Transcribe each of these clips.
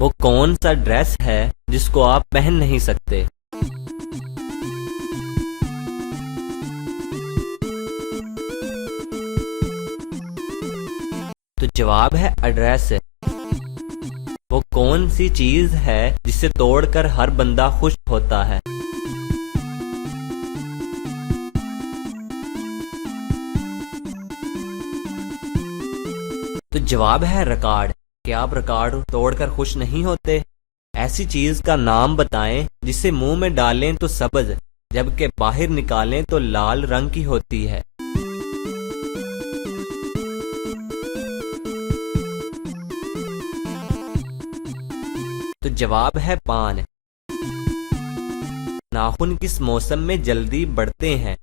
वो कौन सा ड्रेस है जिसको आप पहन नहीं सकते? तो जवाब है एड्रेस। वो कौन सी चीज है जिसे तोड़कर हर बंदा खुश होता है? तो जवाब है रिकॉर्ड। क्या आप रिकॉर्ड तोड़कर खुश नहीं होते? ऐसी चीज का नाम बताएं जिसे मुंह में डालें तो सब्ज, जबकि बाहर निकालें तो लाल रंग की होती है। तो जवाब है पान। नाखून किस मौसम में जल्दी बढ़ते हैं?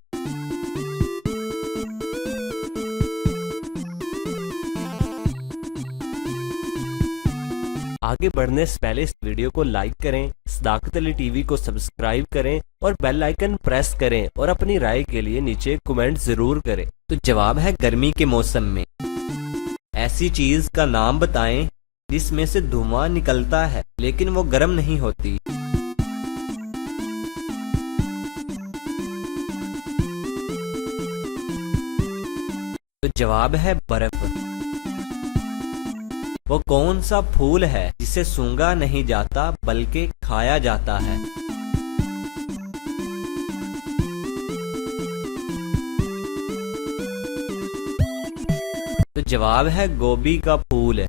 आगे बढ़ने से पहले इस वीडियो को लाइक करें, सदाकत अली टीवी को सब्सक्राइब करें और बेल आइकन प्रेस करें और अपनी राय के लिए नीचे कमेंट जरूर करें। तो जवाब है गर्मी के मौसम में। ऐसी चीज का नाम बताएं जिसमें से धुआं निकलता है लेकिन वो गर्म नहीं होती। तो जवाब है बर्फ। वो कौन सा फूल है जिसे सूंघा नहीं जाता बल्कि खाया जाता है? तो जवाब है गोभी का फूल।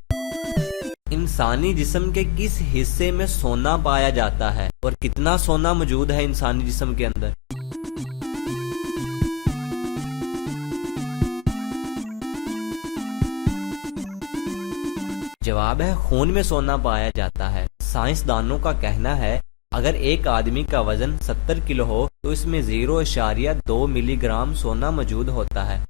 इंसानी जिस्म के किस हिस्से में सोना पाया जाता है और कितना सोना मौजूद है इंसानी जिस्म के अंदर? जवाब है खून में सोना पाया जाता है। साइंसदानों का कहना है अगर एक आदमी का वजन 70 किलो हो तो इसमें 0.2 मिलीग्राम सोना मौजूद होता है।